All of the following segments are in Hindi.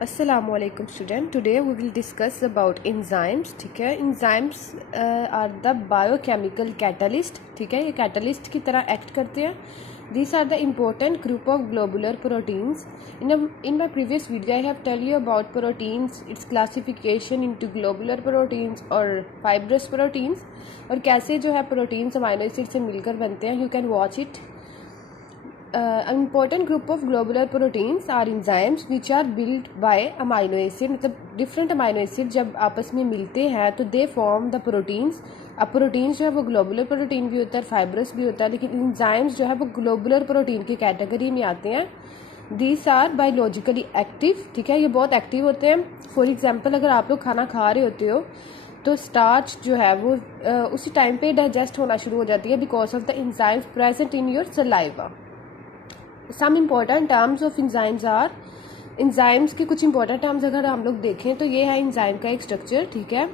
Assalamualaikum student. Today we will discuss about enzymes. ठीक है, enzymes are the biochemical catalyst. ठीक है, ये catalyst की तरह act करते हैं. These are the important group of globular proteins. In my previous video I have tell you about proteins, its classification into globular proteins और fibrous proteins और कैसे जो है proteins amino acid से मिलकर बनते हैं. You can watch it. An important group of globular proteins are enzymes which are built by amino acid. मतलब different amino acid जब आपस में मिलते हैं तो they form the proteins. अब प्रोटीन्स जो है वो ग्लोबुलर प्रोटीन भी होता है, फाइब्रस भी होता है, लेकिन एंजाइम्स जो है वो ग्लोबुलर प्रोटीन की कैटेगरी में आते हैं. These are biologically active. ठीक है, ये बहुत एक्टिव होते हैं. फॉर एग्जांपल अगर आप लोग खाना खा रहे होते हो तो स्टार्च जो है वो उसी टाइम पे डाइजेस्ट होना शुरू हो जाती है because of the enzymes present in your saliva. Some important terms of enzymes are. Enzymes के कुछ इंपॉर्टेंट टर्म्स अगर हम लोग देखें तो ये है एंजाइम का एक स्ट्रक्चर. ठीक है,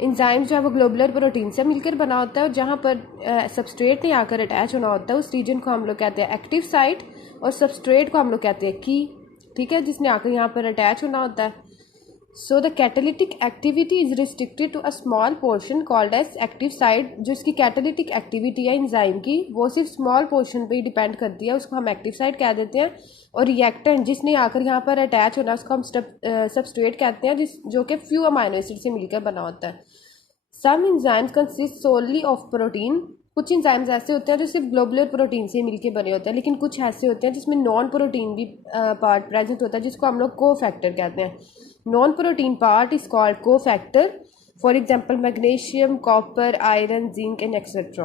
एंजाइम जो है वो ग्लोबुलर प्रोटीन से मिलकर बना होता है और जहाँ पर सबस्ट्रेट नहीं आकर अटैच होना होता है उस रीजन को हम लोग कहते हैं एक्टिव साइट और सबस्ट्रेट को हम लोग कहते हैं की. ठीक है, जिसने आकर यहाँ पर अटैच होना होता है. So the catalytic activity is restricted to a small portion called as active site. जो इसकी कैटालिटिक एक्टिविटी है एंजाइम की वो सिर्फ स्मॉल पोर्शन पे ही डिपेंड करती है, उसको हम एक्टिव साइट कह देते हैं. और रिएक्टेंट जिसने आकर यहाँ पर अटैच होना उसको हम सबस्ट्रेट कहते हैं जो कि फ्यू अमाइनो एसिड से मिलकर बना होता है. Some enzymes consist solely of protein. कुछ एंजाइम्स ऐसे होते हैं जो सिर्फ ग्लोबुलर प्रोटीन से मिलकर बने होते हैं, लेकिन कुछ ऐसे होते हैं जिसमें नॉन प्रोटीन भी पार्ट प्रेजेंट होता है जिसको हम लोग कोफैक्टर कहते हैं. Non protein part is called cofactor. For example magnesium, copper, iron, zinc and etcetera.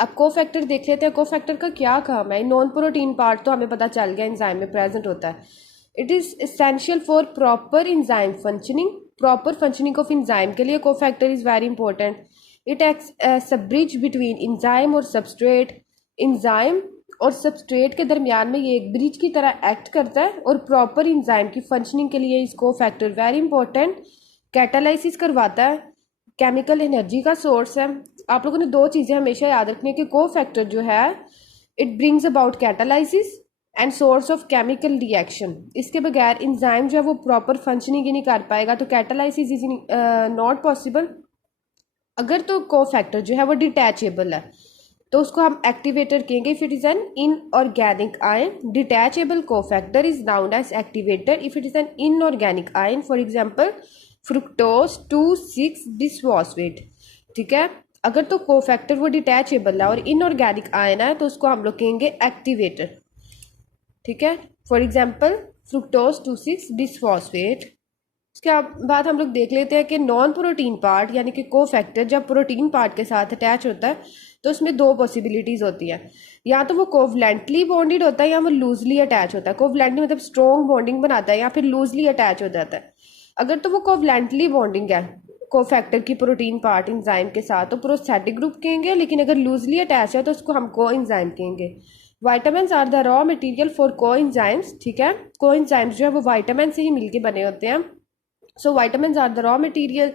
अब कोफैक्टर देख लेते हैं. कोफैक्टर का क्या काम है? नॉन प्रोटीन पार्ट तो हमें पता चल गया एंजाइम में प्रेजेंट होता है. It is essential for proper enzyme functioning. Proper functioning of enzyme के लिए cofactor is very important. It acts as a bridge between enzyme और सबस्ट्रेट. एंजाइम और सबस्ट्रेट के दरमियान में ये एक ब्रिज की तरह एक्ट करता है और प्रॉपर एंजाइम की फंक्शनिंग के लिए इसको फैक्टर वेरी इंपॉर्टेंट. कैटालाइसिस करवाता है, केमिकल एनर्जी का सोर्स है. आप लोगों ने दो चीज़ें हमेशा याद रखनी है कि कोफैक्टर जो है it brings about catalysis and source of chemical reaction. इसके बगैर एंजाइम जो है वो प्रॉपर फंक्शनिंग ही नहीं कर पाएगा, तो कैटालाइसिस इज नॉट पॉसिबल. अगर तो कोफैक्टर जो है वो डिटैचेबल है तो उसको हम एक्टिवेटर कहेंगे if it is an inorganic ion. Detachable cofactor is known as activator if it is an inorganic ion. For example fructose 2,6 bisphosphate. ठीक है, अगर तो कोफैक्टर वो डिटैचेबल है और इनऑर्गेनिक आयन है तो उसको हम लोग कहेंगे एक्टिवेटर. ठीक है, फॉर एग्जांपल फ्रुक्टोज 2,6 बिसफॉस्फेट. उसके बाद हम लोग देख लेते हैं कि नॉन प्रोटीन पार्ट यानी कि कोफैक्टर जब प्रोटीन पार्ट के साथ अटैच होता है तो उसमें दो पॉसिबिलिटीज़ होती है. या तो वो कोवलेंटली बॉन्डेड होता है या वो लूजली अटैच होता है. कोवलेंटली मतलब स्ट्रॉन्ग बॉन्डिंग बनाता है या फिर लूजली अटैच हो जाता है. अगर तो वो कोवलेंटली बॉन्डिंग है कोफैक्टर की प्रोटीन पार्ट एंजाइम के साथ तो प्रोस्थेटिक ग्रुप कहेंगे, लेकिन अगर लूजली अटैच है तो उसको हम को एंजाइम कहेंगे. Vitamins are the raw material for coenzymes. ठीक है, को एंजाइम्स जो है वो वाइटामिन से ही मिलके बने होते हैं. So vitamins are the raw material.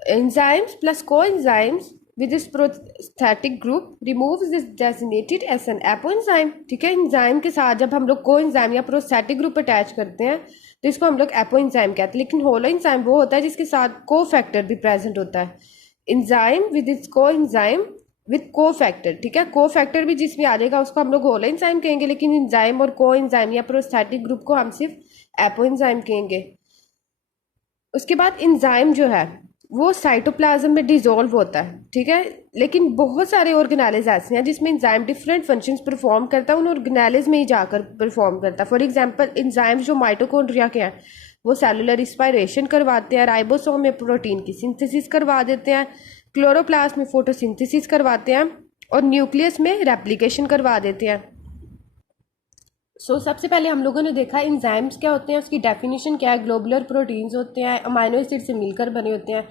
Enzymes plus coenzymes with this prosthetic group removes this designated as an apoenzyme. ठीक है, एंजाइम के साथ जब हम लोग कोएंजाइम या प्रोस्थेटिक ग्रुप अटैच करते हैं तो इसको हम लोग एपोएंजाइम कहते हैं. लेकिन होलो एंजाइम वो होता है जिसके साथ कोफैक्टर भी प्रेजेंट होता है. Enzyme with its coenzyme with cofactor. ठीक है, कोफैक्टर भी जिसमें आ जाएगा उसको हम लोग होलो एंजाइम कहेंगे, लेकिन एंजाइम और कोएंजाइम या प्रोस्थेटिक ग्रुप को हम सिर्फ एपोएंजाइम कहेंगे. उसके बाद एंजाइम जो है वो साइटोप्लाज्म में डिजोल्व होता है. ठीक है, लेकिन बहुत सारे ऑर्गेनेल्स ऐसे हैं जिसमें एंजाइम डिफरेंट फंक्शंस परफॉर्म करता है, उन ऑर्गेनेल्स में ही जाकर परफॉर्म करता है. फॉर एग्जांपल एंजाइम्स जो माइटोकॉन्ड्रिया के हैं वो सेलुलर रिस्पायरेशन करवाते हैं, राइबोसोम में प्रोटीन की सिंथेसिस करवा देते हैं, क्लोरोप्लास्ट में फोटोसिंथेसिस करवाते हैं और न्यूक्लियस में रेप्लिकेशन करवा देते हैं. सबसे पहले हम लोगों ने देखा एंजाइम्स क्या होते हैं, उसकी डेफिनेशन क्या है. ग्लोबुलर प्रोटीन्स होते हैं, अमाइनो एसिड से मिलकर बने होते हैं,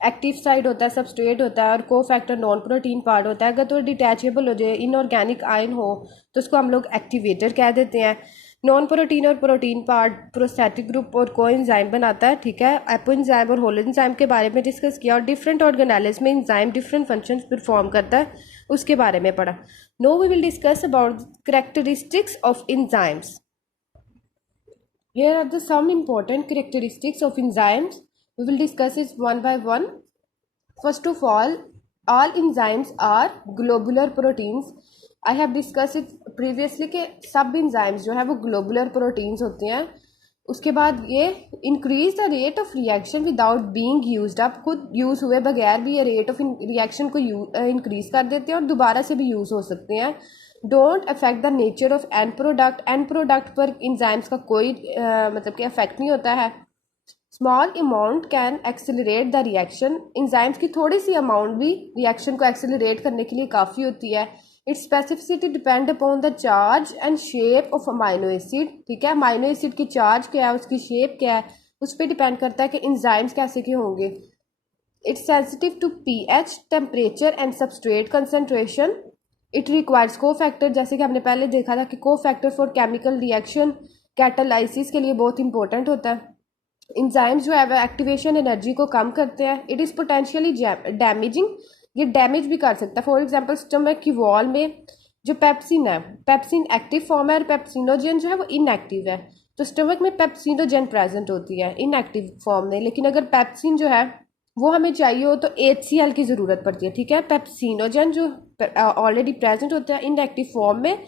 एक्टिव साइट होता है, सबस्ट्रेट होता है और कोफैक्टर नॉन प्रोटीन पार्ट होता है. अगर तो डिटैचेबल हो जाए, इनऑर्गेनिक आयन हो तो उसको हम लोग एक्टिवेटर कह देते हैं. नॉन प्रोटीन और प्रोटीन पार्ट प्रोस्थेटिक ग्रुप और कोएंजाइम बनाता है. ठीक है, एपोएंजाइम और होलो एंजाइम के बारे में डिस्कस किया और डिफरेंट ऑर्गेनेल्स में एंजाइम डिफरेंट फंक्शंस परफॉर्म करता है उसके बारे में पढ़ा. Now we will discuss about characteristics of enzymes. Here are the some important characteristics of enzymes. We will discuss it one by one. First of all enzymes are globular proteins. I have discussed it previously कि सब enzymes जो है वो globular proteins होते हैं. उसके बाद ये increase the rate of reaction without being used. आप खुद यूज़ हुए बगैर भी ये रेट ऑफ रिएक्शन को इंक्रीज कर देते हैं और दोबारा से भी यूज़ हो सकते हैं. Don't affect the nature of and product पर इंजाइम्स का कोई मतलब कि अफेक्ट नहीं होता है. Small amount can accelerate the reaction. Enzymes की थोड़ी सी अमाउंट भी रिएक्शन को एक्सेलरेट करने के लिए काफ़ी होती है. It's specificity depend upon the charge and shape of amino acid. ठीक है, अमाइनो एसिड की चार्ज क्या है, उसकी शेप क्या है, उस पर डिपेंड करता है कि इंजाइम्स कैसे के होंगे. It's sensitive to pH, temperature and substrate concentration. It requires cofactor, जैसे कि हमने पहले देखा था कि cofactor for chemical reaction catalysis के लिए बहुत इंपॉर्टेंट होता है. इंजाइम्स जो है वह एक्टिवेशन एनर्जी को कम करते हैं. It is potentially damaging. ये डैमेज भी कर सकता है. फॉर एग्जांपल स्टमक की वॉल में जो पेप्सिन है, पेप्सिन एक्टिव फॉर्म है और पेप्सिनोजेन जो है वो इनएक्टिव है. तो स्टमक में पेप्सिनोजेन प्रेजेंट होती है इनएक्टिव फॉर्म में. लेकिन अगर पेप्सिन जो है वो हमें चाहिए हो तो HCl की ज़रूरत पड़ती है. ठीक है, पेप्सिनोजेन जो ऑलरेडी प्रेजेंट होता है इनएक्टिव फॉर्म में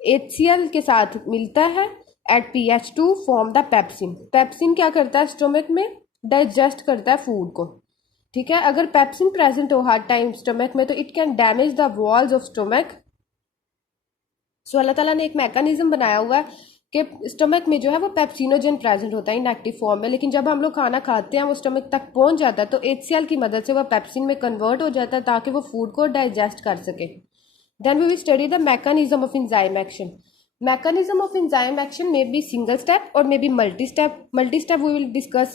HCl के साथ मिलता है at pH to form the pepsin. Pepsin क्या करता है स्टमक में, डाइजेस्ट करता है फूड को. ठीक है, अगर पेप्सिन प्रेजेंट हो हर टाइम स्टमक में तो it can damage the walls of stomach. So अल्लाह ताला ने एक मैकेनिज्म बनाया हुआ है कि स्टमक में जो है वो पेप्सिनोजेन प्रेजेंट होता है इनएक्टिव फॉर्म में. लेकिन जब हम लोग खाना खाते हैं वो स्टमक तक पहुंच जाता है तो HCl की मदद से वो पेप्सिन में कन्वर्ट हो जाता है ताकि वो फूड को डाइजेस्ट कर सके. Then we will study the mechanism of enzyme action. mechanism of enzyme action may be single step or may be multi step we will discuss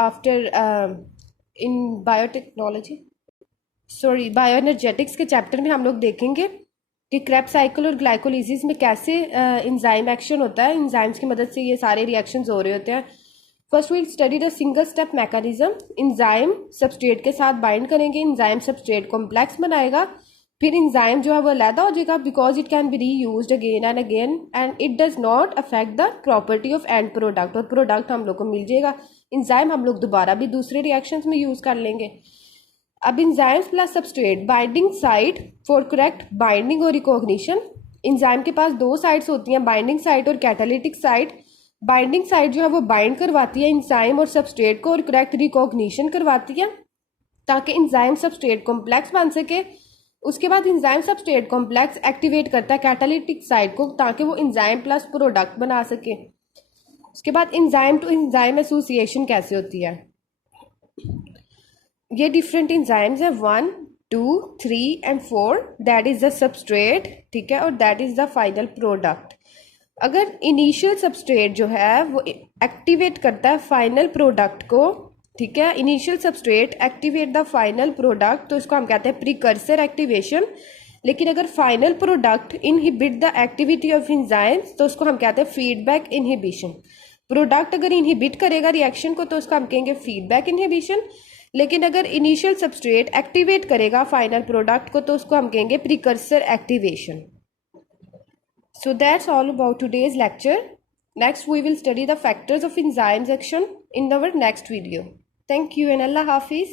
after in biotechnology bioenergetics के चैप्टर में हम लोग देखेंगे कि क्रेब्स साइकिल और ग्लाइकोलिसिस में कैसे एंजाइम एक्शन होता है. एंजाइम्स की मदद से ये सारे रिएक्शंस हो रहे होते हैं. First we'll study the single step mechanism. Enzyme substrate के साथ बाइंड करेंगे, एंजाइम सबस्ट्रेट कॉम्प्लेक्स बनाएगा, फिर इंजाइम जो है वो अलहदा हो जाएगा बिकॉज इट कैन बी री use again and again and it does not affect the property of and product. और प्रोडक्ट हम लोग को मिल जाएगा. इंजाइम हम लोग दोबारा भी दूसरे रिएक्शंस में यूज कर लेंगे. अब enzymes plus substrate binding site for correct binding और रिकॉग्निशन. इंजाइम के पास दो साइट्स होती हैं, बाइंडिंग साइट और कैटालिटिक साइट. बाइंडिंग साइट जो है वो बाइंड करवाती है इंजाइम और सबस्ट्रेट को और करेक्ट रिकॉग्निशन करवाती है ताकि इंजाइम सबस्ट्रेट कॉम्प्लेक्स बन सके. उसके बाद इंजाइम सबस्ट्रेट कॉम्प्लेक्स एक्टिवेट करता है कैटालिटिक साइट को ताकि वो इंजाइम प्लस प्रोडक्ट बना सके. उसके बाद इंजाइम टू इंजाइम एसोसिएशन कैसे होती है. ये डिफरेंट इंजाइम्स है 1, 2, 3 and 4. That is the substrate. ठीक है, और that is the final product. अगर इनिशियल सबस्ट्रेट जो है वो एक्टिवेट करता है फाइनल प्रोडक्ट को, ठीक है, initial substrate activate the final product, तो इसको हम कहते हैं प्रीकर्सर एक्टिवेशन. लेकिन अगर final product inhibit the activity of enzymes तो उसको हम कहते हैं फीडबैक इनहिबिशन. प्रोडक्ट अगर इनहिबिट करेगा रिएक्शन को तो उसको हम कहेंगे फीडबैक इनहिबिशन. लेकिन अगर इनिशियल सबस्ट्रेट एक्टिवेट करेगा फाइनल प्रोडक्ट को तो उसको हम कहेंगे precursor activation. So that's all about today's lecture. Next we will study the factors of enzymes action in our next video. Thank you and Allah Hafiz.